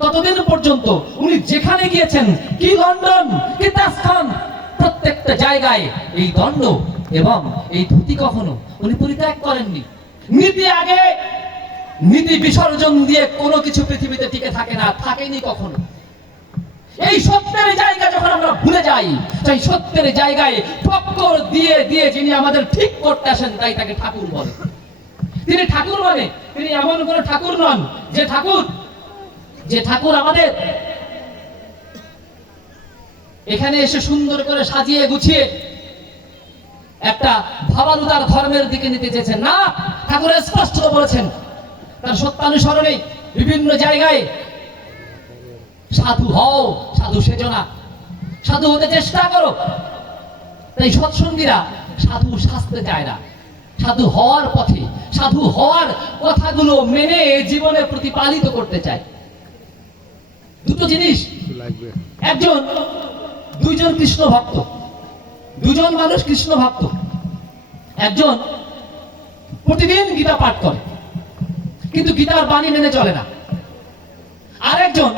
ততদিন পর্যন্ত উনি যেখানে গিয়েছেন, কি লন্ডন, কি তাসখান প্রত্যেকটা জায়গায় এই দণ্ড এবং এই ধুতি কখনো উনি পরিত্যাগ করেননি। নীতি আগে, নীতি বিসর্জন দিয়ে কোনো কিছু পৃথিবীতে টিকে থাকে না, থাকেনি কখনো। এই সত্যের জায়গা যখন আমরা ভুলে যাই, সেই সত্যের জায়গায় টক্কর দিয়ে দিয়ে যিনি আমাদের ঠিক করতে আসেন, তাই তাকে ঠাকুর বলে। তিনি ঠাকুর মানে তিনি এমন কোন ঠাকুর নন যে ঠাকুর যে ঠাকুর আমাদের। এখানে এসে সুন্দর করে সাজিয়ে গুছিয়ে একটা ভাবালুদার ধর্মের দিকে নিতে চেয়েছেন। না, ঠাকুর স্পষ্ট বলেছেন, তার সত্যানুসরণে বিভিন্ন জায়গায় সাধু হও, সাধু সেজো না, সাধু হতে চেষ্টা করো। তাই সৎসঙ্গীরা সাধু সাজতে চায় না। সাধু হওয়ার পথে, সাধু হওয়ার কথাগুলো মেনে জীবনে প্রতিপালিত করতে চায়। দুটো জিনিস। একজন দুইজন কৃষ্ণ ভক্ত। দুজন মানুষ কৃষ্ণ ভক্ত। একজন প্রতিদিন গীতা পাঠ করে কিন্তু গীতার বাণী মেনে চলে না। আর একজন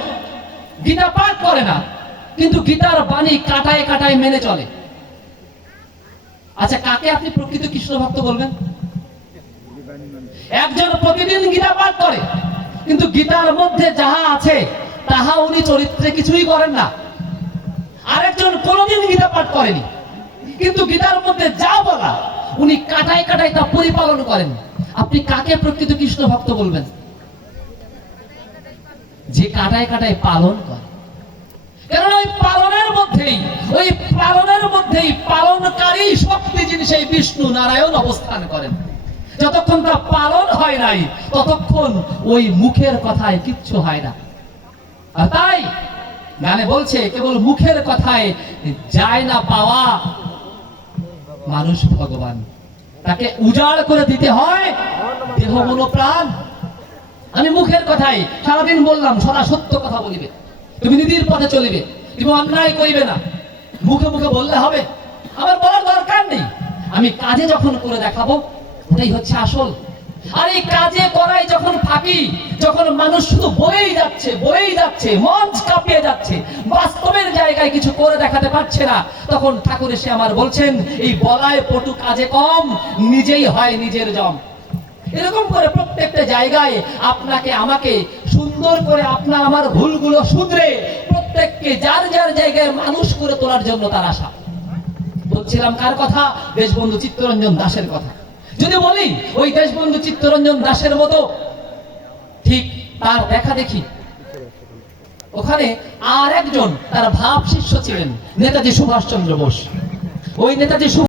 গীতা পাঠ করে না কিন্তু গীতার বাণী কাটায় কাটায় মেনে চলে। আচ্ছা কাকে আপনি প্রকৃত কৃষ্ণ ভক্ত বলবেন? একজন প্রতিদিন গীতা পাঠ করে কিন্তু গীতার মধ্যে যাহা আছে তাহা উনি চরিত্রে কিছুই করেন না। আরেকজন কোনোদিন গীতা পাঠ করেনি। কিন্তু গীতার মধ্যে যা বলা, উনি কাটায় কাটায় তা পরিপালন করেন। আপনি কাকে প্রকৃত কৃষ্ণ ভক্ত বলবেন? যে কাটায় কাটায় পালন করে। কারণ ওই পালনের মধ্যেই, ওই পালনের মধ্যেই পালনকারী শক্তি যিনি, সেই বিষ্ণু নারায়ণ অবস্থান করেন। যতক্ষণ তা পালন হয় নাই, ততক্ষণ ওই মুখের কথায় কিচ্ছু হয় না। আর তাই? গানে বলছে, কেবল মুখের কথায় যায় না পাওয়া মানুষ ভগবান। তাকে উজাড় করে দিতে হয়, দেহ মন প্রাণ। আমি মুখের কথাই সারাদিন বললাম, সদা সত্য কথা বলিবে। তুমি নিধির পথে চলিবে, তুমি অন্যায় করিবে না। মুখে মুখে বললে হবে, আমার বলার দরকার নেই। আমি কাজে যখন করে দেখাবো, ওটাই হচ্ছে আসল। আর এই কাজে করাই যখন যখন মানুষ শুধু বলেই যাচ্ছে বলেই যাচ্ছে, মঞ্চ কাঁপিয়ে যাচ্ছে, বাস্তবের জায়গায় কিছু করে দেখাতে পারছে না, তখন ঠাকুর এসে আমার বলছেন, এই বলায় পটু কাজে কম, নিজেই হয় নিজের জম। এরকম করে প্রত্যেকটা জায়গায় আপনাকে, আমাকে সুন্দর করে আপনা আমার ভুলগুলো শুধরে প্রত্যেককে যার যার জায়গায় মানুষ করে তোলার জন্য তার আশা। বলছিলাম কার কথা? দেশবন্ধু চিত্তরঞ্জন দাসের কথা। যদি বলি, ওই দেশবন্ধু চিত্তরঞ্জন দাসের মতো, ঠিক তার দেখা দেখি। ওখানে আর একজন তার ভাব শিষ্য ছিলেন, নেতাজি সুভাষচন্দ্র বোস। ওই নেতাজি